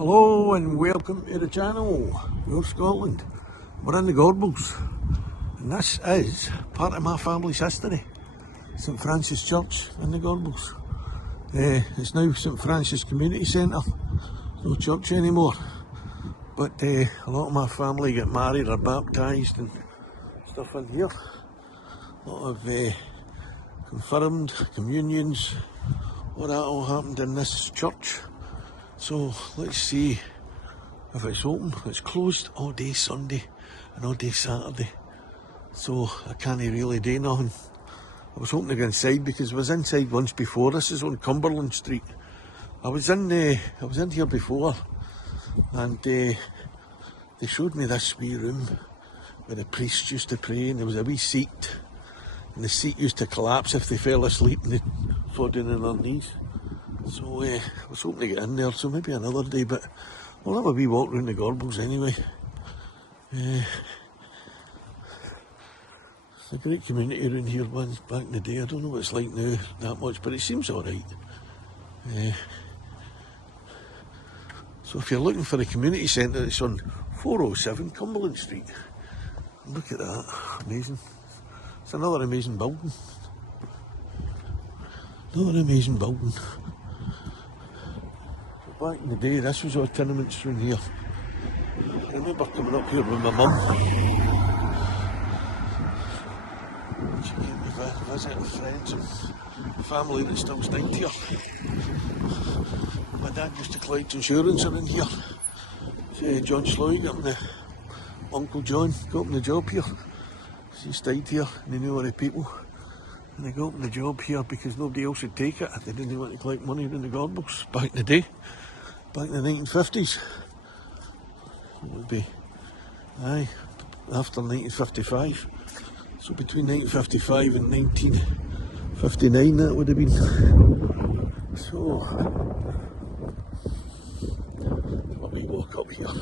Hello and welcome to the channel, OorScotland. We're in the Gorbals and this is part of my family's history. St.Francis Church in the Gorbals. It's now St.Francis Community Centre, no church anymore. But a lot of my family get married or baptised and stuff in here. A lot of confirmed, communions, all that all happened in this church. So let's see if it's open. It's closed all day Sunday and all day Saturday, so I can't really do nothing. I was hoping to go inside because I was inside once before. This is on Cumberland Street. I was in here before, and they showed me this wee room where the priests used to pray, and there was a wee seat, and the seat used to collapse if they fell asleep and they fell down on their knees. So I was hoping to get in there, so maybe another day, but we'll have a wee walk around the Gorbals anyway. It's a great community around here once back in the day. I don't know what it's like now that much, but it seems alright. So if you're looking for a community centre, it's on 407 Cumberland Street. Look at that, amazing. It's another amazing building. Another amazing building. Back in the day, this was all tenements around here. I remember coming up here with my mum. She came to visit friends and family that still stayed here. My dad used to collect insurance around here. John Sloy got him Uncle John got him the job here. He stayed here and he knew all the people. And they got him the job here because nobody else would take it. They didn't want to collect money in the Gorbals back in the day. Back in the 1950s. It would be, after 1955. So between 1955 and 1959 that would have been. So, let me walk up here.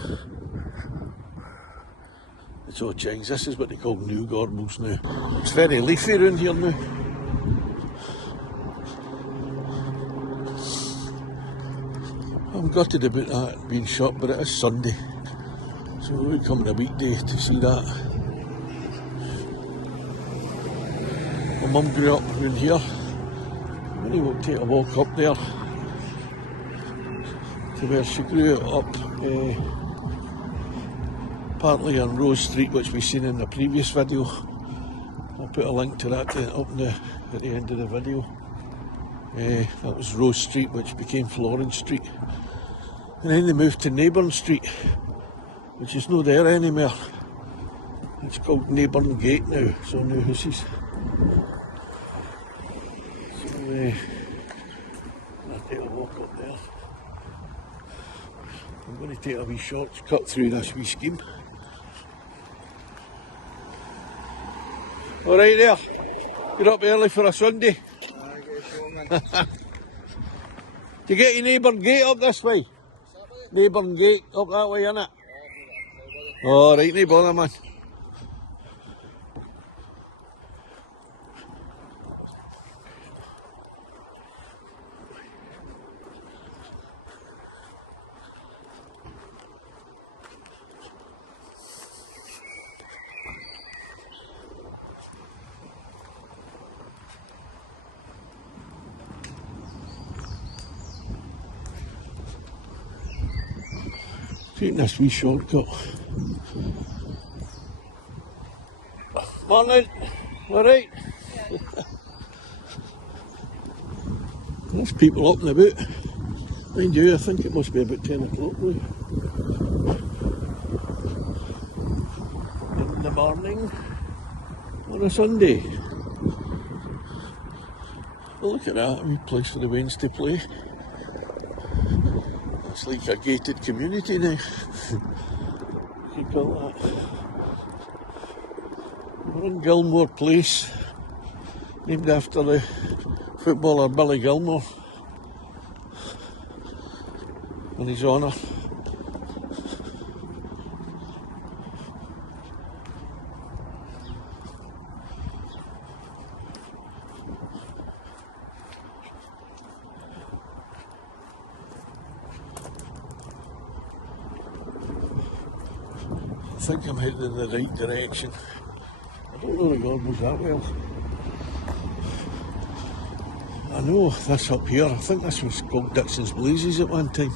It's all changed. This is what they call new Gorbals now. It's very leafy around here now. I'm gutted about that being shut, but it is Sunday, so we would come on a weekday to see that. My mum grew up around here. Maybe we'll take a walk up there to where she grew up, partly on Rose Street, which we've seen in the previous video. I'll put a link to that up at the end of the video. That was Rose Street, which became Florence Street. And then they moved to Naburn Street, which is not there anymore. It's called Naburn Gate now, so new houses. So I'll take a walk up there. I'm going to take a wee shortcut through this wee scheme. Alright there, you're up early for a Sunday. Do you get your Naburn Gate up this way? Naburn Gate up that way, innit? Oh, right, no bother, man. Taking this wee shortcut. Morning, alright? There's people up and about. Mind you, I think it must be about 10 o'clock now. In the morning on a Sunday. Well, look at that, a wee place for the Wednesday play. It's like a gated community now. You call that. We're in Gilmore Place, named after the footballer Billy Gilmore, in his honour. think I'm heading in the right direction. I don't know the Gorbals that well. I know this up here, I think this was called Dixon's Blazes at one time.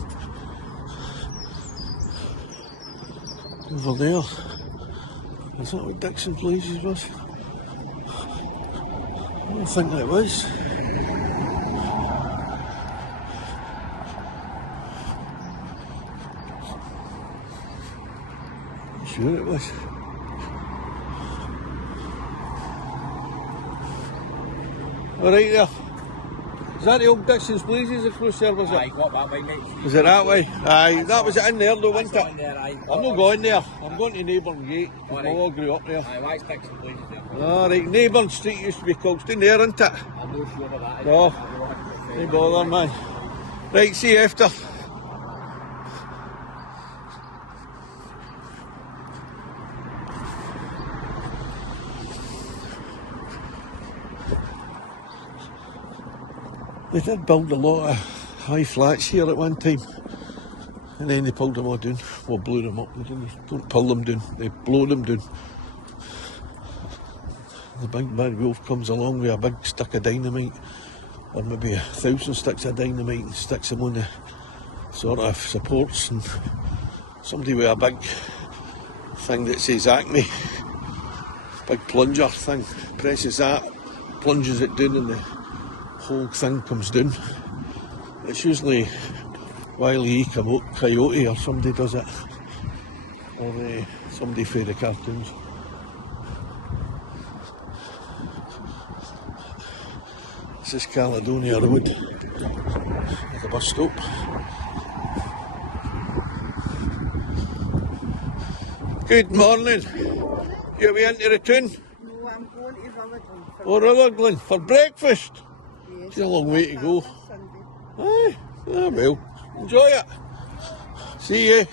Over there. Is that what Dixon's Blazes was? I don't think it was. I'm sure it was. Alright there. Is that the old Dixon's Blazes across there, was it? Aye, got that way, mate. Was it that way? Aye, that was it in there though, wasn't That's it? there, aye. I'm not going there. I'm going to Naburn Gate. I all grew up there. Aye, why is Dixon Blazes there? Alright, Naburn Street used to be called. It's in there, isn't it? I'm not sure about that. No, no bother, man. Right, see you after. They did build a lot of high flats here at one time, and then they pulled them all down. Well, blew them up. They don't pull them down, they blow them down. The big bad wolf comes along with a big stick of dynamite, or maybe 1,000 sticks of dynamite, and sticks them on the sort of supports, and somebody with a big thing that says Acme, big plunger thing, presses that, plunges it down, and the whole thing comes down. It's usually Wile E. Coyote or somebody does it, or somebody for the cartoons. This is Caledonia Road at the bus stop. Good morning. You we into the town? No, I'm going to Rutherglen. Or Rutherglen for breakfast? Yes, It's a long way to go. Sunday. Aye, ah, well, enjoy it. See you.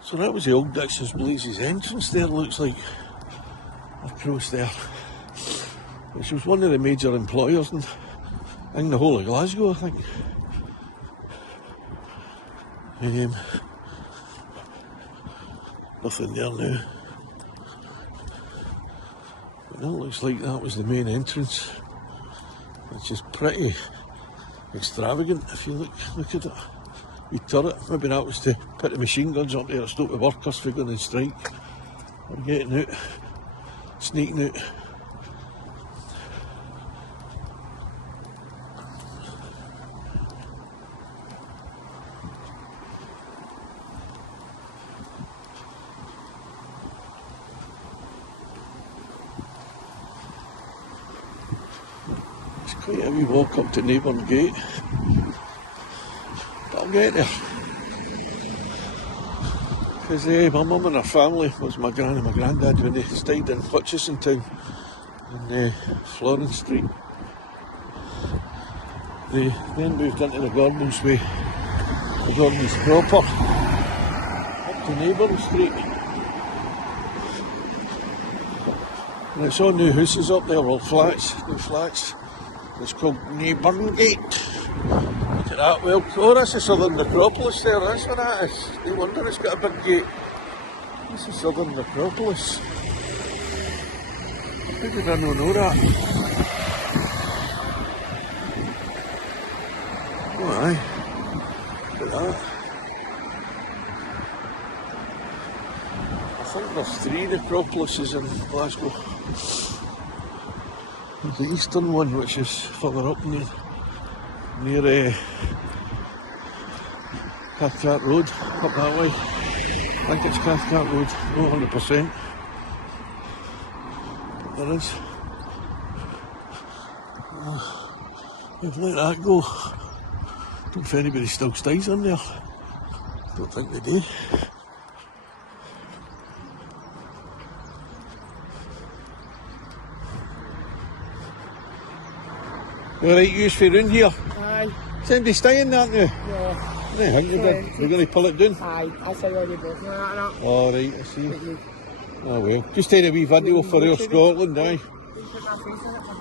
So that was the old Dixon's Blazes entrance there, looks like, across there. Which was one of the major employers in the whole of Glasgow, I think. Nothing there now. But that looks like that was the main entrance, which is pretty extravagant if you look at it. We turret, maybe that was to put the machine guns up there to stop the workers from going on strike, or getting out, sneaking out. It's quite a wee walk up to Naburn Gate, but I'll get there. Because my mum and her family was my gran and my granddad when they stayed in Hutchison Town in Florence Street. They then moved into the Gorbals way, the Gorbals proper, up to Naburn Street. And it's all new houses up there, well flats, new flats. It's called Naburn Gate. Look at that, well, oh that's the Southern Necropolis there, that's what that is. No wonder it's got a big gate. That's the Southern Necropolis. How did I not know that? Oh aye, look at that. I think there's 3 necropolises in Glasgow. There's the eastern one, which is further up near Cathcart Road, up that way. I think it's Cathcart Road, not 100%. But there is. We've let that go. Don't know if anybody still stays in there. Don't think they do. Alright, you for round here. Aye. Is anybody staying there now? Yeah. I think you're going to pull it down. Aye. I'll say where you go. No. Alright, I see. Oh well. Just take a wee video for OorScotland, aye.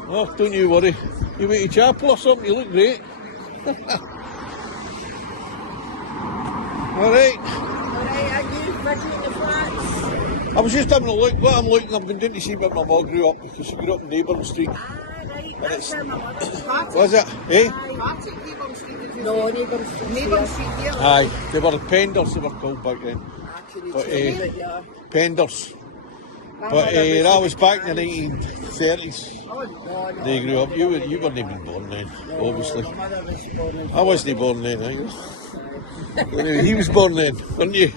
Oh, don't you worry. You went to chapel or something, you look great. Alright. Alright, I was just having a look. What I'm looking, I'm going down to see where my mum grew up because she grew up in Naburn Street. That's where my mother's Was it? Eh? No, Naburn Street here. Aye, they were penders, they were called back then. But penders. But that was back in the 1930s. They grew up. You weren't even born then, obviously. I wasn't born then, either. Anyway, he was born then, weren't you?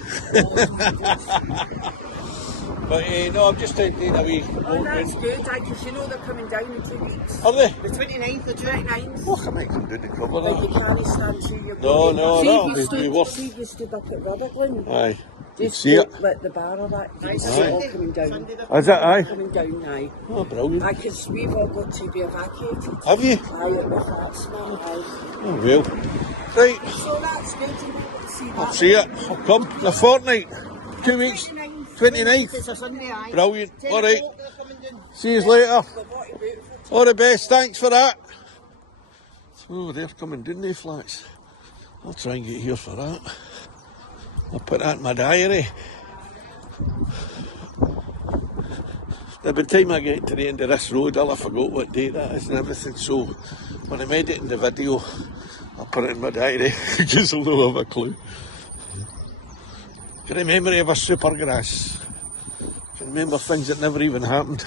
But no, I'm just taking a wee walk. Oh, that's good, because you know they're coming down in 2 weeks. Are they? The 29th, the 29th. Oh, I might come down to cover But that. you can't stand to your No, that'll be worse. See, you stood up at Rutherglen. Aye. Just See it? at the bar of that. You see it all coming down. Is it? Aye. Coming down now. Oh, brilliant. Because we've all got to be evacuated. Have you? Aye, at the flats now. Aye. Oh, well. Right. So that's good to be able to see that. I'll see it. I'll come. In a fortnight. 2 weeks. 29th. It's a Sunday, aye. Brilliant. All right. See you later. All the best. Thanks for that. Oh, they're coming down the flats. I'll try and get here for that. I'll put that in my diary. Now, by the time I get to the end of this road, I'll have forgot what date that is and everything. So when I'm editing the video, I'll put it in my diary because I'll not have a clue. Can I memory of a supergrass? Can remember things that never even happened.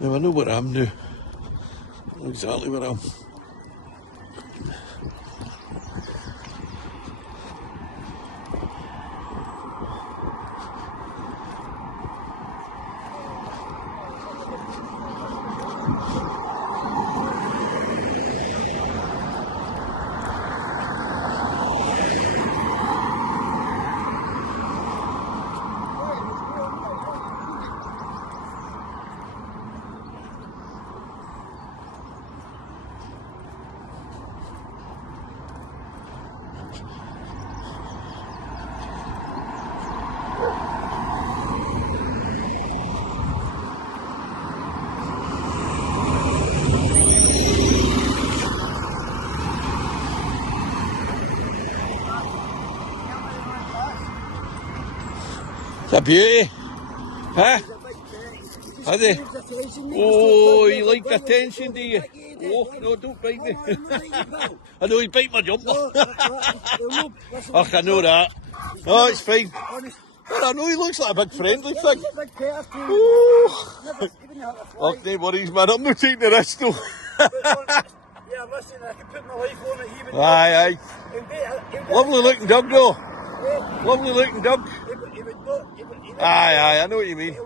Now I know where I am now. I know exactly where I am. It's a beauty. Huh? Are they? Oh, you like the attention, do you? Oh, no, don't bite me. I know you bite my jumper. Oh, I know that. Oh, it's fine. Well, I know he looks like a big friendly thing. Oh, oh, no worries, man. I'm not taking the risk, though. Yeah, listen, I can put my life on it even. Aye. Lovely looking dog, though. Lovely looking dog. Aye, I know what you mean.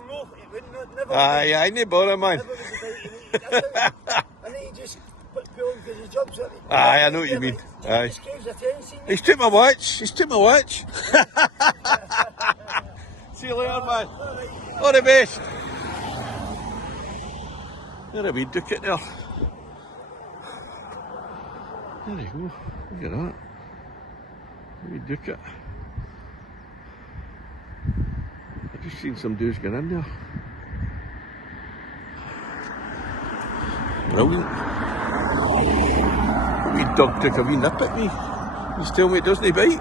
Aye, no bother, man. Aye, I know what you mean. Aye. He's took my watch. See you later, man. All the best. There a wee duck it there. There you go. Look at that. Wee duck it. I've just seen some dudes get in there. Brilliant. A wee dog took a wee nip at me. He's telling me it doesn't bite.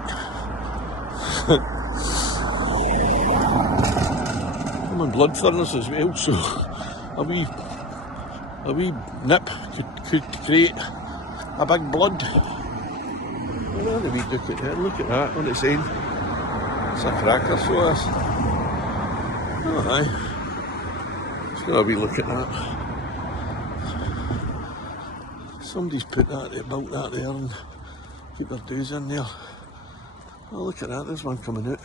I'm in blood thinners as well, so a wee nip could create a big blood. Oh, the wee duck at there. Look at that on its end. It's a cracker, so is. Oh, aye. Just got a wee look at that. Somebody's put that there, built that there and keep their dues in there. Oh, look at that, there's one coming out.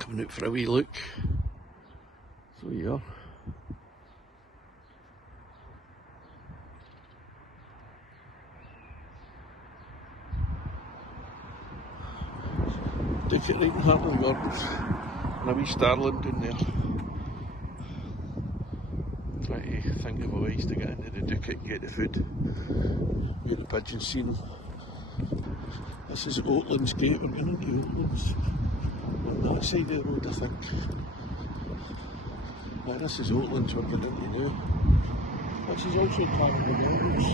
Coming out for a wee look. So you are. Take it right in the heart of the Gorbals. And a wee starling down there. Trying to think of ways to get into the ducat and get the food. Get the pigeons, seen them. This is Oatlands Gate, we're going into Oatlands. On that side of the road, I think. Yeah, this is Oatlands we're going into now. This is also part of the Gorbals.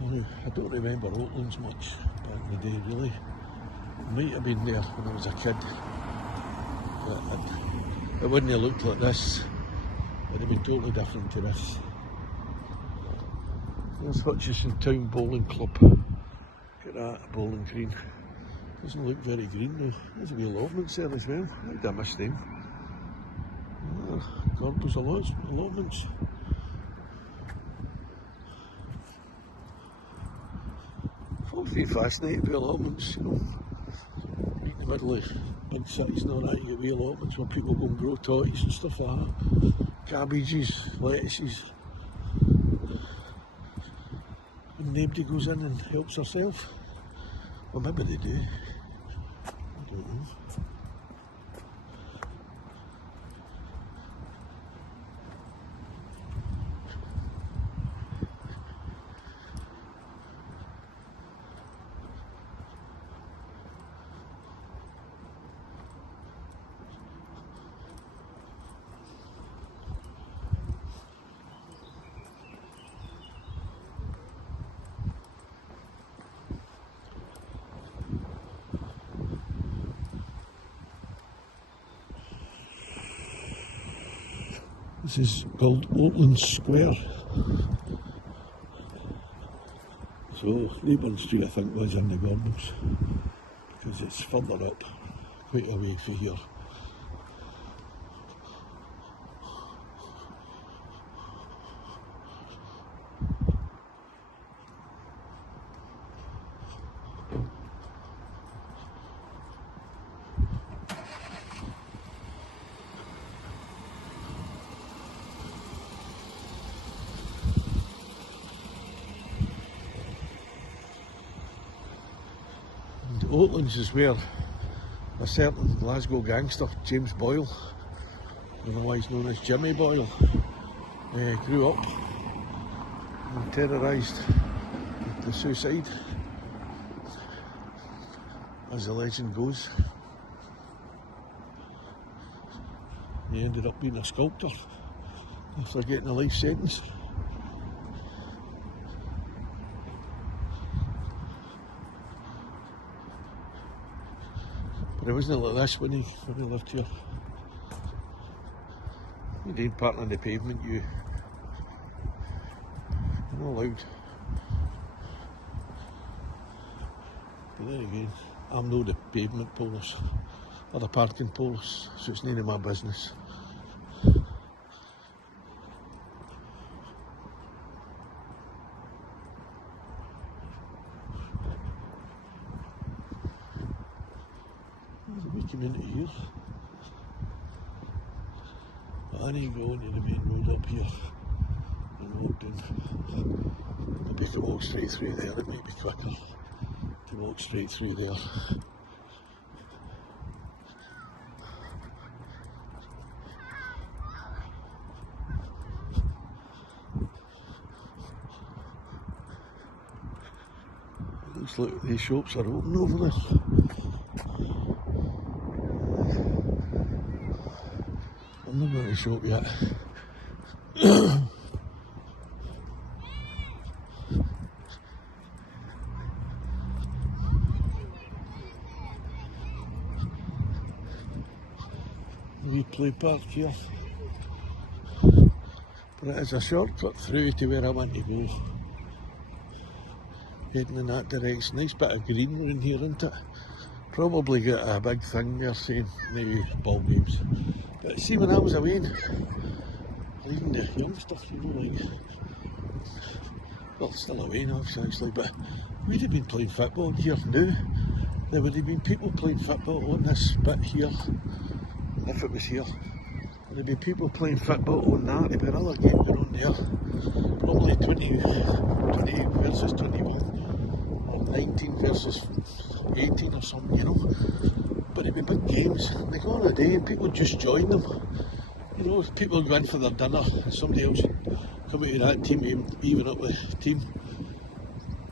I don't remember Oatlands much back in the day, really. Might have been there when I was a kid, but it wouldn't have looked like this. It would have been totally different to this. There's Hutchison Town Bowling Club. Look at that, bowling green. Doesn't look very green though. There's a wee allotments there as well. How did I miss them? Gorbals allotments. I'm very fascinated with allotments, you know. Right in the middle of big cities and all that, you get wee allotments where people go and grow toys and stuff like that. Cabbages, lettuces. And nobody goes in and helps herself. Well, maybe they do. I don't know. This is called Oatlands Square. So Naburn Street I think was in the Gorbals, because it's further up, quite a way from here. Oatlands is where a certain Glasgow gangster, James Boyle, otherwise known as Jimmy Boyle, grew up and terrorised the suicide, as the legend goes. He ended up being a sculptor after getting a life sentence. But it wasn't like this when he lived here. You didn't park on the pavement, you're not allowed. But then again, I'm not the pavement police or the parking police, so it's none of my business. There's a wee community here. But I need to go into the main road up here and walk down. Maybe I can walk straight through there, it might be quicker to walk straight through there. It looks like these shops are open over there. I'm not going to shop yet. We play park here, but it is a shortcut through to where I want to go. Heading in that direction. Nice bit of greenery in here, isn't it? Probably got a big thing there saying the ball games. But see, when I was away, leaving the youngsters, you know, like, well, still away now, essentially, but we'd have been playing football here now. There would have been people playing football on this bit here, if it was here. There would be people playing football on that, there'd be another game going on there. Probably 20 versus 21, or 19 versus 18 or something, you know. But it'd be big games, they go on a day and people just join them. You know, people go in for their dinner and somebody else would come out of that team, even up with the team.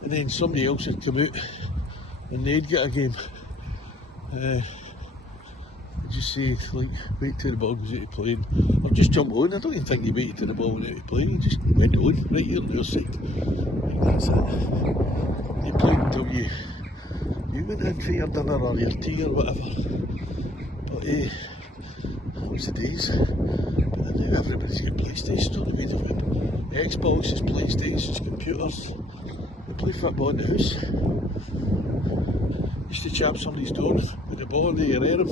And then somebody else would come out and they'd get a game. Just say, like, wait till the ball goes out of play, or just jump on. I don't even think you waited till the ball went out of play, you just went on right here on your side. that's it. You played until you went in for your dinner or your tea or whatever. But those the days. But now everybody's got PlayStation, don't they? They've got Xboxes, PlayStations, computers. They play football in the house. Used to chap somebody's door with the ball in the air him.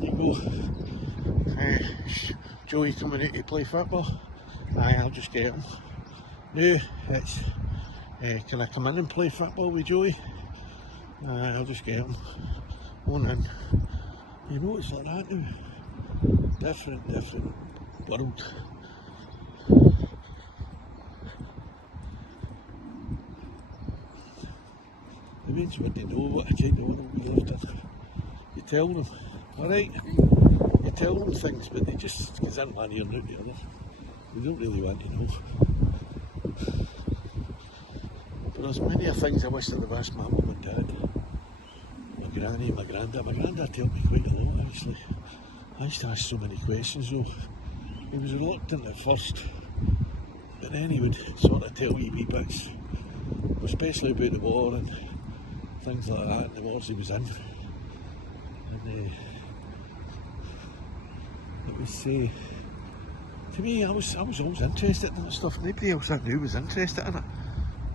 You go, Joey coming out to play football? Aye, I'll just get him. No, it's, can I come in and play football with Joey? Aye, I'll just get him. On in. You know, it's like that now. Different world. The means when they know what kind of world we lived in. You tell them, alright, you tell them things, but they just, because they're one ear and out the other, they don't really want to know. But there's many things I wish that I'd asked my mum and dad, my granny, my granddad. My granddad told me quite a lot actually. I used to ask so many questions though. He was reluctant at first, but then he would sort of tell you wee bits, especially about the war and things like that, and the wars he was in. And it was, to me, I was always interested in that stuff. Nobody else I knew was interested in it,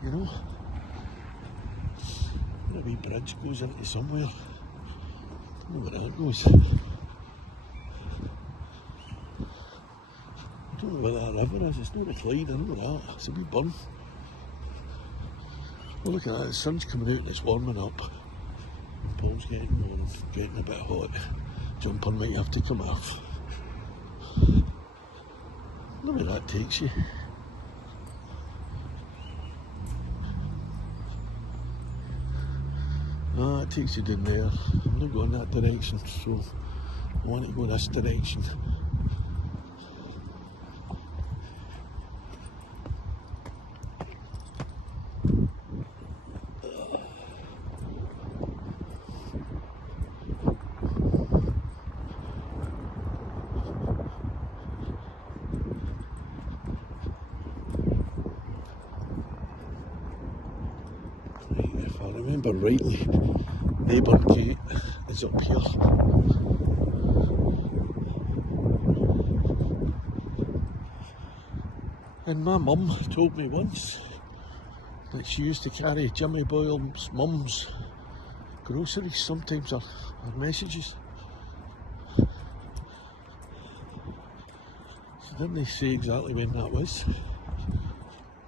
you know. A wee bridge goes into somewhere, I don't know where that goes. I don't know where that river is, it's not a Clyde, I know that, it's a wee burn. Well, look at that, the sun's coming out and it's warming up. The pole's getting warm, getting a bit hot. Jumper might have to come off. Look where that takes you. Ah, it takes you down there. I'm not going that direction, so I want to go this direction. If I remember rightly, Naburn Gate is up here. And my mum told me once that she used to carry Jimmy Boyle's mum's groceries, sometimes her messages. She didn't say exactly when that was,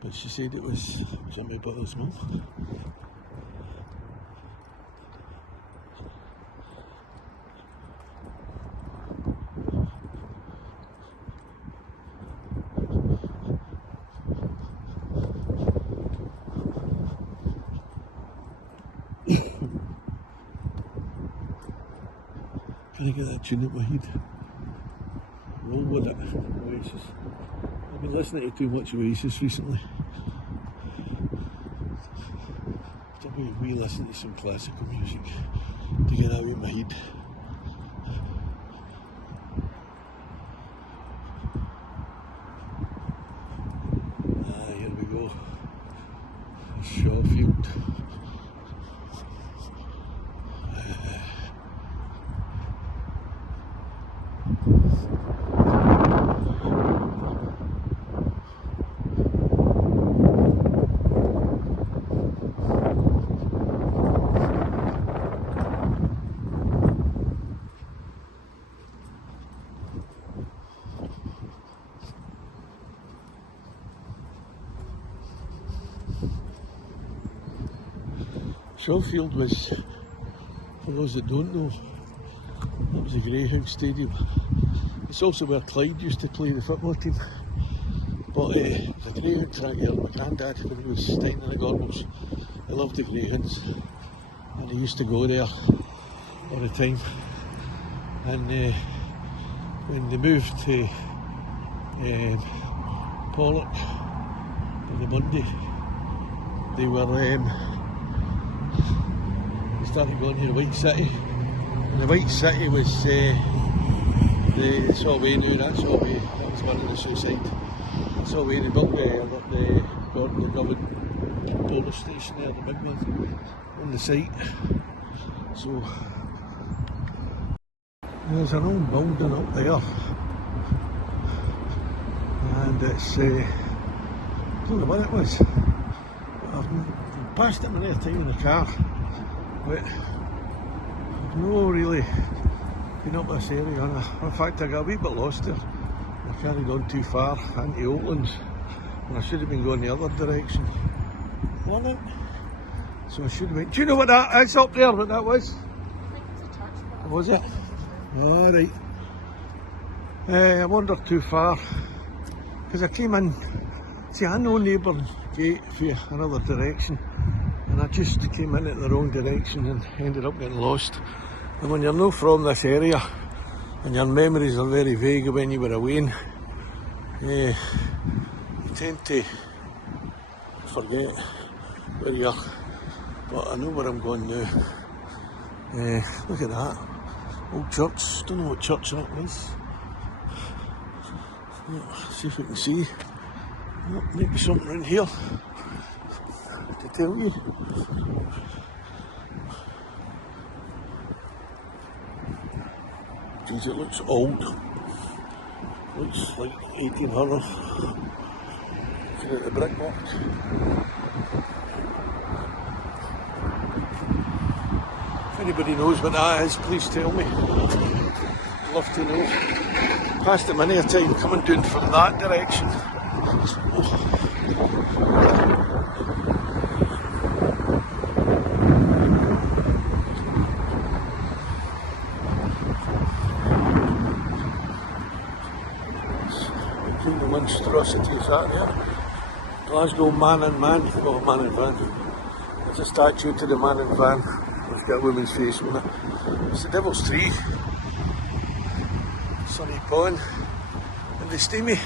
but she said it was Jimmy Boyle's mum. Can I get that tune in my head? Roll with it. Oasis. I've been listening to too much Oasis recently. So we listen to some classical music to get out of my head. Ah, here we go. Shawfield. Shawfield was, for those that don't know, that was a Greyhound stadium. It's also where Clyde used to play the football team. But the Greyhound track here, my granddad, when he was staying in the Gorbals, he loved the Greyhounds and he used to go there all the time. And when they moved to Pollock on the Monday, they were started going to the White City, and the White City was that's all we knew, that was one of the suicide, that's all we knew, built the government petrol station there, the big one, on the site. So there's an old building up there, and it's, I don't know what it was. I've passed it many a time in the car, but I've not really been up this area. In fact, I got a wee bit lost there. I carried on too far into Oatlands, and I should have been going the other direction. Wasn't it? So I should have been. Do you know what that is up there? What that was? I think it's a church. Was it? Alright. I wandered too far because I came in. See, I know Naburn gate for another direction, and I just came in at the wrong direction and ended up getting lost. And when you're not from this area and your memories are very vague of when you were away, you tend to forget where you are. But I know where I'm going now. Look at that. Old church. Don't know what church that is. See if we can see. Maybe something around here to tell you. Geez, it looks old. Looks like 1800. Looking at the brickwork. If anybody knows what that is, please tell me. I'd love to know. Passed it many a time coming down from that direction. The monstrosity is that there. Glasgow man and man, oh man and van. There's a statue to the man and van. It's got a woman's face on it. It's the Devil's Tree. Sunny Pond. And the Steamy,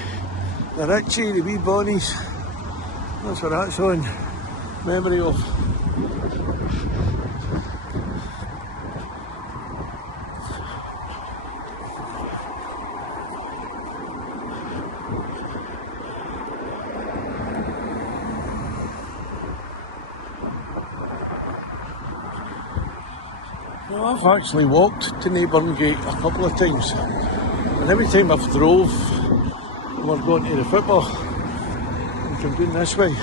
the Richie, the wee Bonnies. That's what that's on. Memory of. Well, I've actually walked to Naburn Gate a couple of times, and every time I've drove and we're going to the football and come down this way,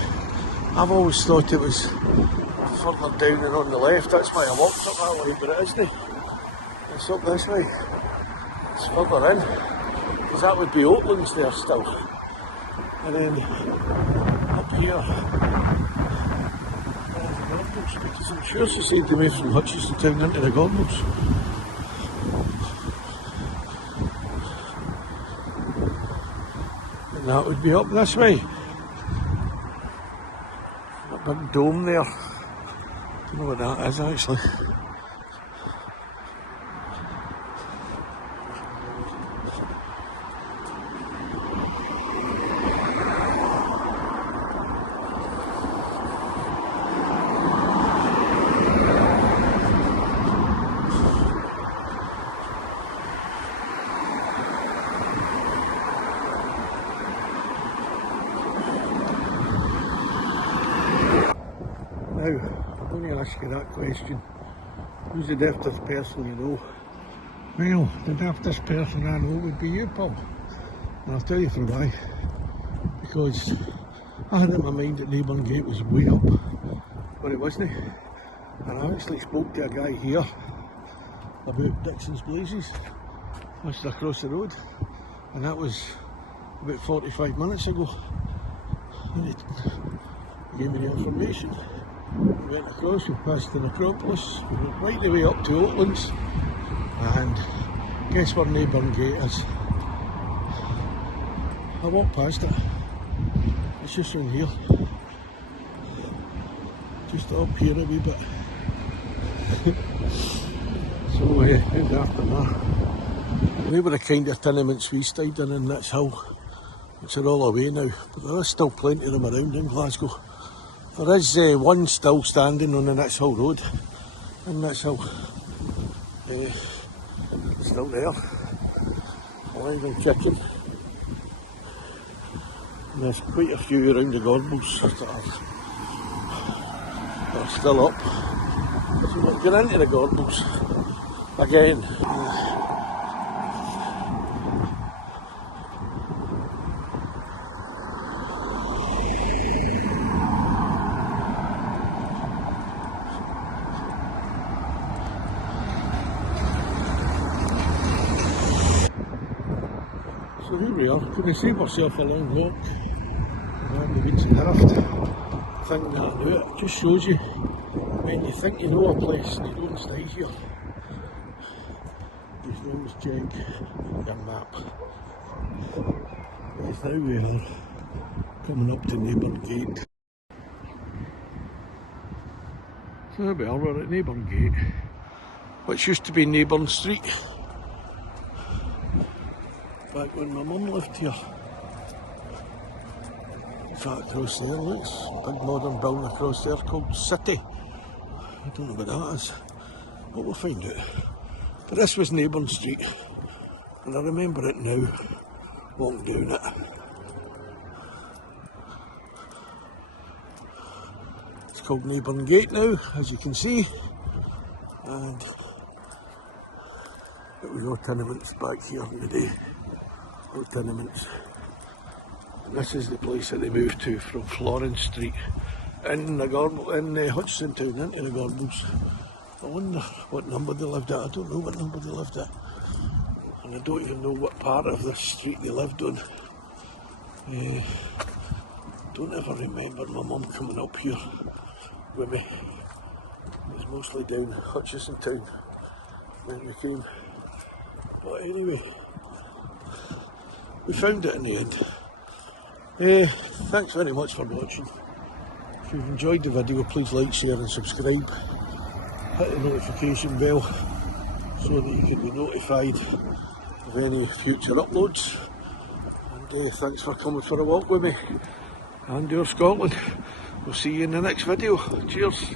I've always thought it was further down and on the left. That's why I walked up that way, but it isn't. It's up this way. It's further in, because that would be Oatlands there still. And then up here, because I'm sure she said to me from Hutchinson Town into the Gorbals. And that would be up this way. That big dome there. Don't know what that is actually. Now, I'm going to ask you that question. Who's the daftest person you know? Well, the daftest person I know would be you, Paul. And I'll tell you for why. Because I had in my mind that Naburn Gate was way up, but it wasn't. And I actually spoke to a guy here about Dixon's Blazes, just across the road. And that was about 45 minutes ago. And he gave me the information. We went across, we passed the Necropolis, we went right the way up to Oatlands, and guess where Naburn Gate is? I walked past it. It's just around here. Just up here a wee bit. So, and after that, they were the kind of tenements we stayed in this hill, which are all away now, but there is still plenty of them around in Glasgow. There is one still standing on the Nits Hill Road, in Nits Hill, still there, alive and kicking. And there's quite a few around the Gorbals that are still up. So we're going into the Gorbals again. So here we are, going to save myself a long walk around the beach and Drift. Thinking that I do it, just shows you when you think you know a place and you don't stay here. You should always check your map. Yes, now we are coming up to Naburn Gate. So there we are, we're at Naburn Gate, which used to be Naburn Street. Back when my mum lived here. In fact, across there, looks big modern building across there called City. I don't know what that is, but we'll find out. But this was Naburn Street, and I remember it now, walking down it. It's called Naburn Gate now, as you can see, and there we go, tenements back here in the day. Tenements. And this is the place that they moved to from Florence Street in Hutchinson Town into the Gorbals. I wonder what number they lived at. I don't know what number they lived at, and I don't even know what part of this street they lived on. Don't ever remember my mum coming up here with me. It was mostly down Hutchinson Town when we came. But anyway, we found it in the end. Thanks very much for watching. If you've enjoyed the video, please like, share and subscribe. Hit the notification bell so that you can be notified of any future uploads. And thanks for coming for a walk with me and OorScotland. We'll see you in the next video. Cheers.